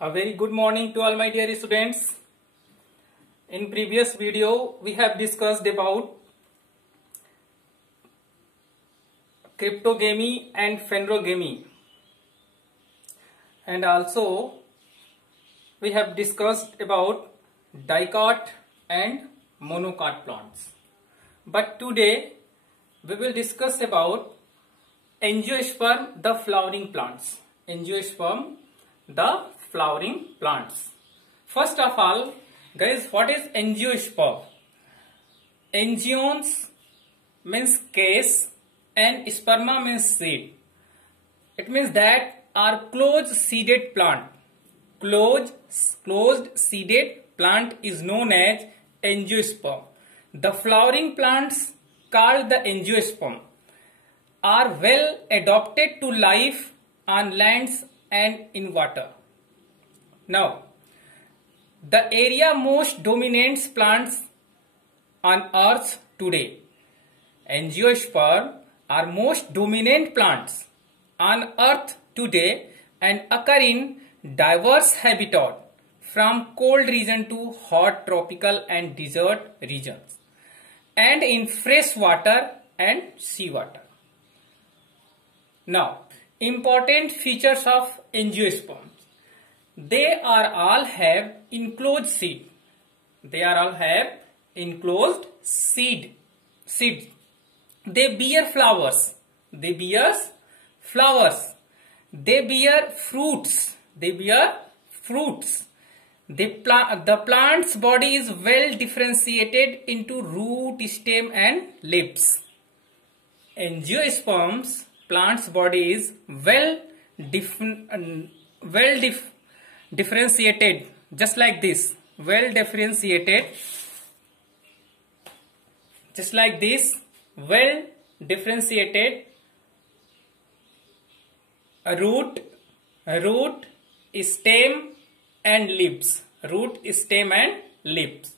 A very good morning to all my dear students. In previous video, we have discussed about cryptogamy and phanerogamy, and also we have discussed about dicot and monocot plants. But today we will discuss about angiosperm, the flowering plants. Angiosperm, the flowering plants. First of all, guys, what is angiosperm? Angions means case and sperma means seed. It means that our closed seeded plant, closed seeded plant is known as angiosperm. The flowering plants called the angiosperm are well adapted to life on lands and in water. Now, the area most dominates plants on earth today. Angiosperm are most dominant plants on earth today and occur in diverse habitat from cold region to hot tropical and desert regions, and in fresh water and seawater. Now, important features of angiosperms. They are all have enclosed seed. They are all have enclosed seed. Seeds. They bear flowers. They bear flowers. They bear fruits. They bear fruits. The plant's body is well differentiated into root, stem and leaves. Angiosperms plant's body is well differentiated, just like this, well differentiated, just like this, well differentiated root, stem and leaves. Root, stem and leaves.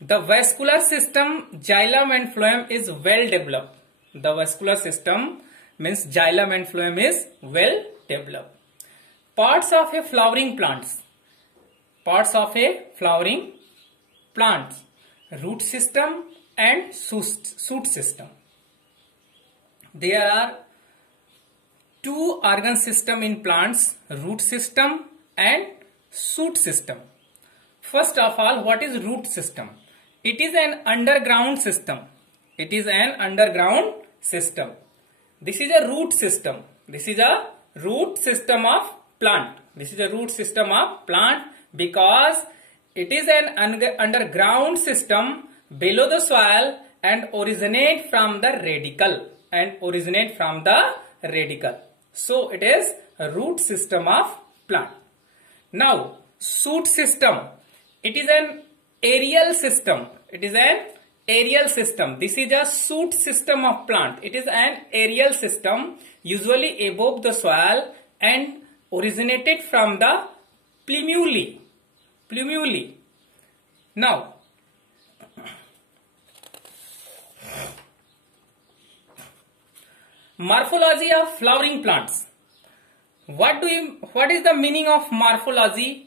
The vascular system, xylem and phloem is well developed. The vascular system means xylem and phloem is well developed. Parts of a flowering plants. Parts of a flowering plants. Root system and shoot system. There are two organ system in plants, root system and shoot system. First of all, what is root system? It is an underground system. It is an underground system. This is a root system. This is a root system of plant. This is a root system of plant because it is an underground system below the soil and originate from the radicle. So it is a root system of plant. Now, shoot system. It is an aerial system. It is an aerial system. This is a shoot system of plant. It is an aerial system usually above the soil and originated from the plumule. Now, morphology of flowering plants. What is the meaning of morphology?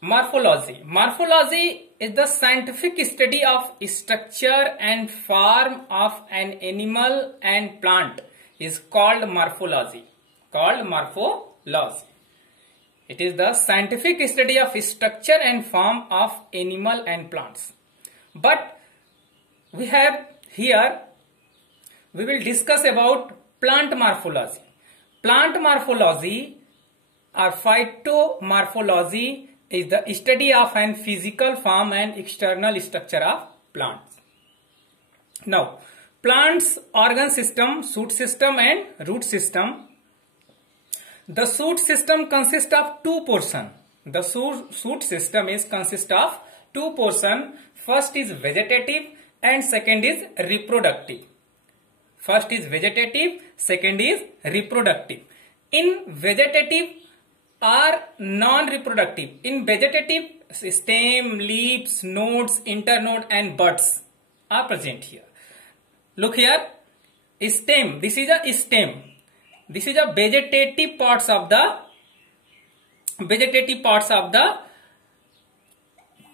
Morphology is the scientific study of structure and form of an animal and plant is called morphology. It is the scientific study of structure and form of animal and plants. But we have here, we will discuss about plant morphology. Plant morphology or phytomorphology is the study of an physical form and external structure of plants. Now, plants organ system, shoot system and root system. The shoot system consists of two portions. The shoot system consists of two portions. First is vegetative and second is reproductive. First is vegetative, second is reproductive. In vegetative or non-reproductive. In vegetative, stem, leaves, nodes, internode and buds are present here. Look here, stem. This is a stem. This is a vegetative parts of the vegetative parts of the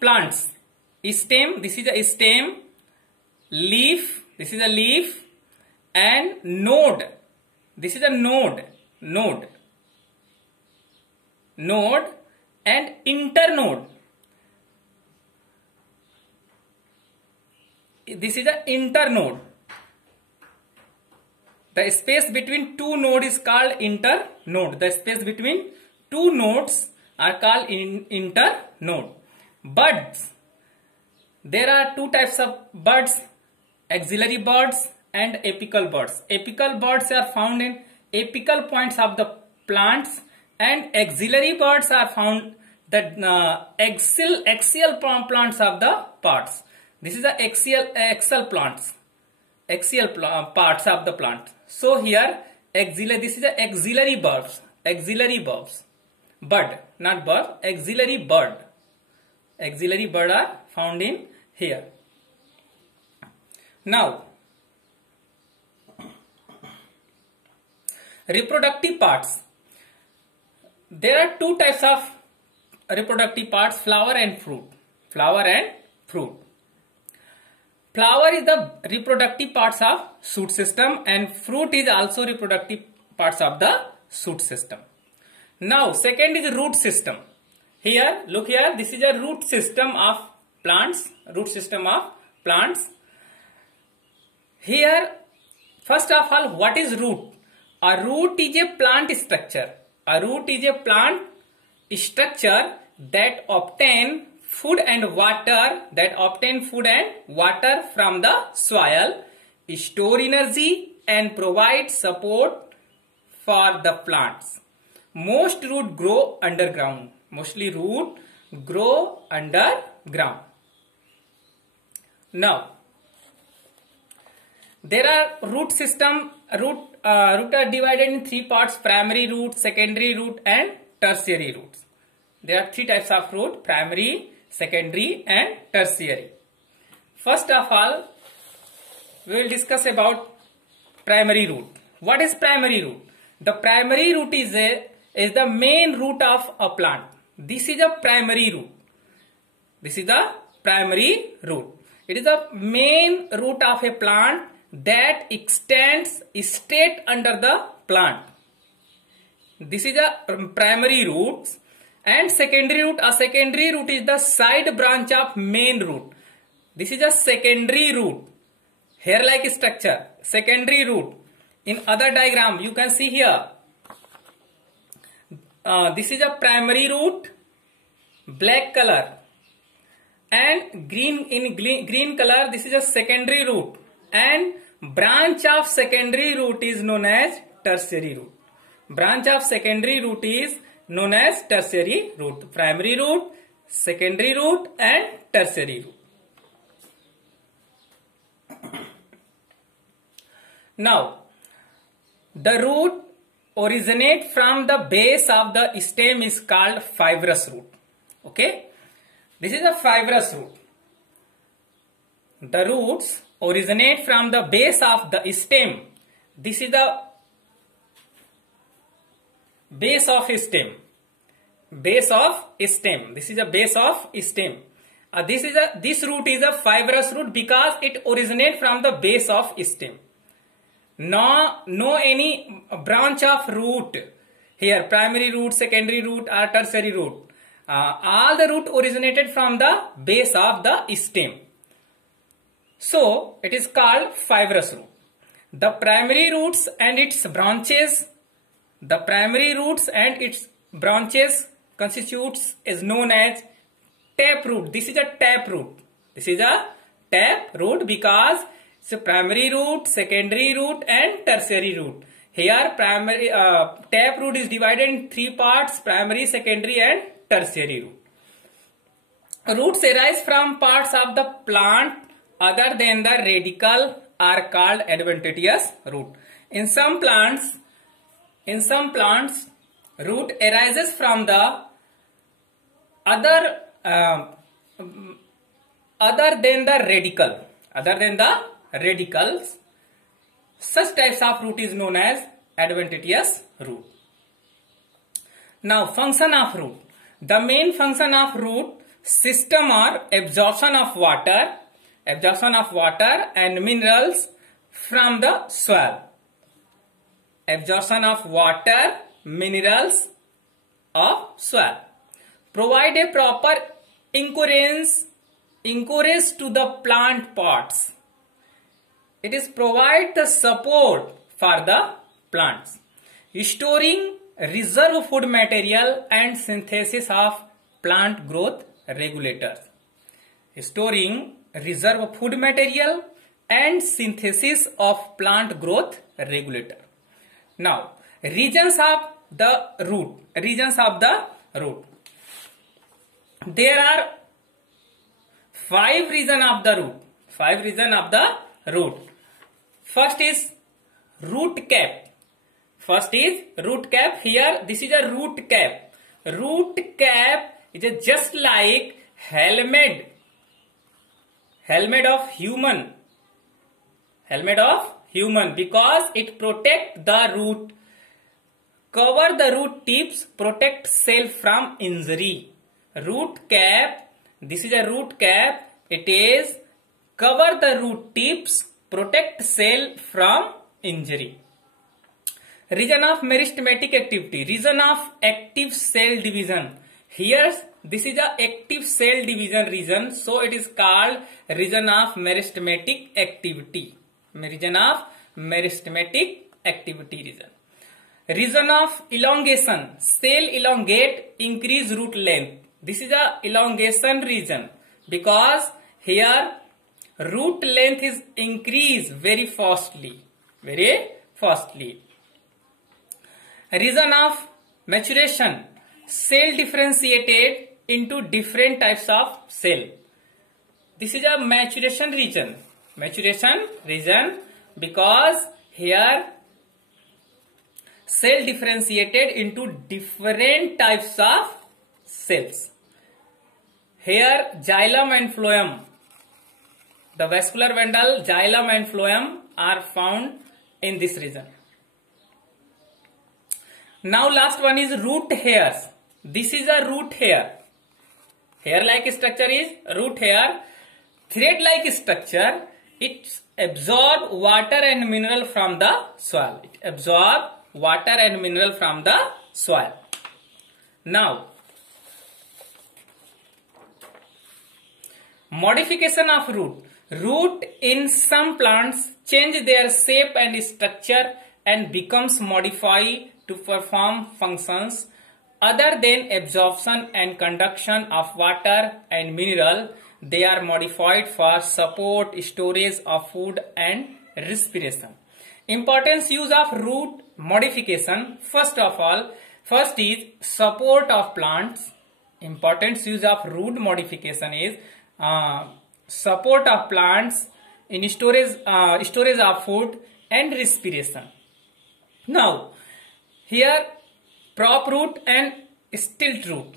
plants. Stem, this is a stem, leaf, this is a leaf, and node, this is a node, and internode. This is a internode. The space between two nodes is called internode. The space between two nodes are called internode. Buds. There are two types of buds, axillary buds and apical buds. Apical buds are found in apical points of the plants, and axillary buds are found the axial plants of the parts. This is the axial parts of the plant. So here axillary, this is the axillary bulbs, bud, not bulb, axillary bud are found in here. Now reproductive parts. There are two types of reproductive parts, flower and fruit. Flower is the reproductive parts of shoot system, and fruit is also reproductive parts of the shoot system. Now second is root system. Here, look here, this is a root system of plants. Here, first of all, what is root? A root is a plant structure. That obtain food and water from the soil, store energy and provide support for the plants. Mostly root grow underground. Now there are root are divided in three parts: primary root, secondary root and tertiary roots. There are three types of root: primary, secondary and tertiary. First of all, we will discuss about primary root. What is primary root? The primary root is the main root of a plant. This is a primary root. It is the main root of a plant that extends straight under the plant. This is a primary root. And secondary root, a secondary root is the side branch of main root. This is a secondary root, hair-like structure, secondary root. In other diagram, you can see here, this is a primary root, black color, and green color, this is a secondary root, and branch of secondary root is known as tertiary root. Primary root, secondary root and tertiary root. Now, the root originate from the base of the stem is called fibrous root. Okay, this is a fibrous root. The roots originate from the base of the stem. This is the base of stem. This is a base of stem. This root is a fibrous root because it originates from the base of stem. No any branch of root here, primary root, secondary root or tertiary root. All the root originated from the base of the stem. So it is called fibrous root. The primary roots and its branches constitutes is known as taproot. This is a taproot. Because it's a primary root, secondary root and tertiary root. Here taproot is divided in three parts: primary, secondary and tertiary root. Roots arise from parts of the plant other than the radicle are called adventitious root. In some plants, root arises from the other than the radicals. Such types of root is known as adventitious root. Now, function of root. The main function of root system are absorption of water and minerals from the soil. Absorption of water, minerals of soil. Provide a proper encourage to the plant parts. It is provide the support for the plants. Storing reserve food material and synthesis of plant growth regulators. Storing reserve food material and synthesis of plant growth regulator. Now, regions of the root. There are 5 regions of the root. First is root cap. Here, this is a root cap. Root cap is just like helmet of human, because it protect the root, cover the root tips, protect cell from injury. Root cap, this is a root cap. It is cover the root tips, protect cell from injury. Region of meristematic activity, region of active cell division. Here, this is a active cell division region, so it is called region of meristematic activity. Region of elongation, cell elongate, increase root length. This is a elongation region because here root length is increased very fastly. Region of maturation, cell differentiated into different types of cell. This is a maturation region because here cell differentiated into different types of cells. Here xylem and phloem, the vascular bundle, xylem and phloem are found in this region. Now last one is root hairs. This is a root hair. Hair-like structure is root hair. Thread-like structure. It absorbs water and mineral from the soil. Now, modification of root. Root in some plants change their shape and structure and becomes modified to perform functions other than absorption and conduction of water and mineral. They are modified for support, storage of food and respiration. Importance use of root modification. First is support of plants. Importance use of root modification is support of plants in storage of food and respiration. Now, here prop root and stilt root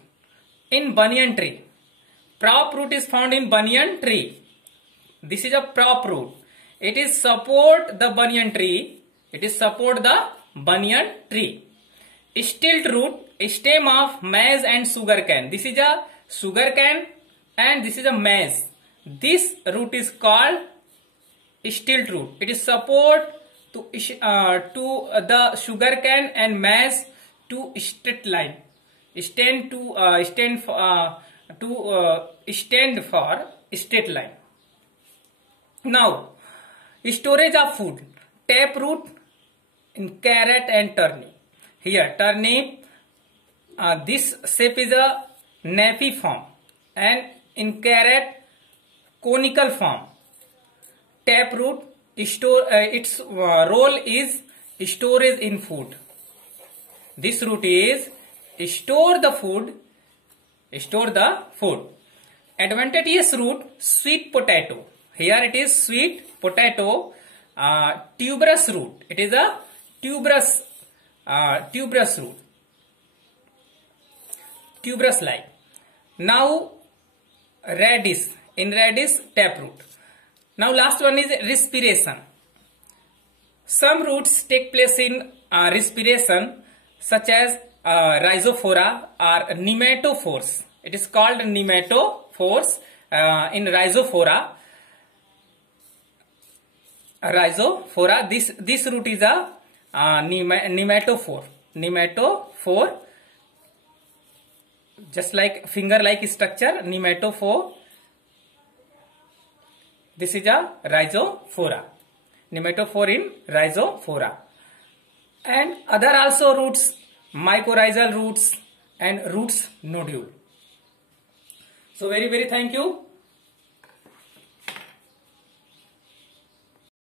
in banyan tree. Prop root is found in banyan tree. This is a prop root. It is support the banyan tree. Stilt root, stem of maize and sugar cane. This is a sugar cane and this is a maize. This root is called stilt root. It is support to the sugar cane and maize to straight line. Stand for straight line. Now, storage of food. Taproot in carrot and turnip. Here turnip, this shape is a nappy form, and in carrot conical form. Taproot, its role is storage in food. This root is store the food. Advantageous root, sweet potato. Here it is sweet potato, tuberous root. It is a tuberous root, tuberous like. Now radish, in radish taproot. Now last one is respiration. Some roots take place in respiration, such as rhizophora are nematophores. It is called nematophores in rhizophora. Rhizophora. This root is a nematophore. Nematophore, just like finger-like structure. Nematophore. This is a rhizophora. Nematophore in rhizophora. And other also roots, mycorrhizal roots and roots nodule. So very thank you.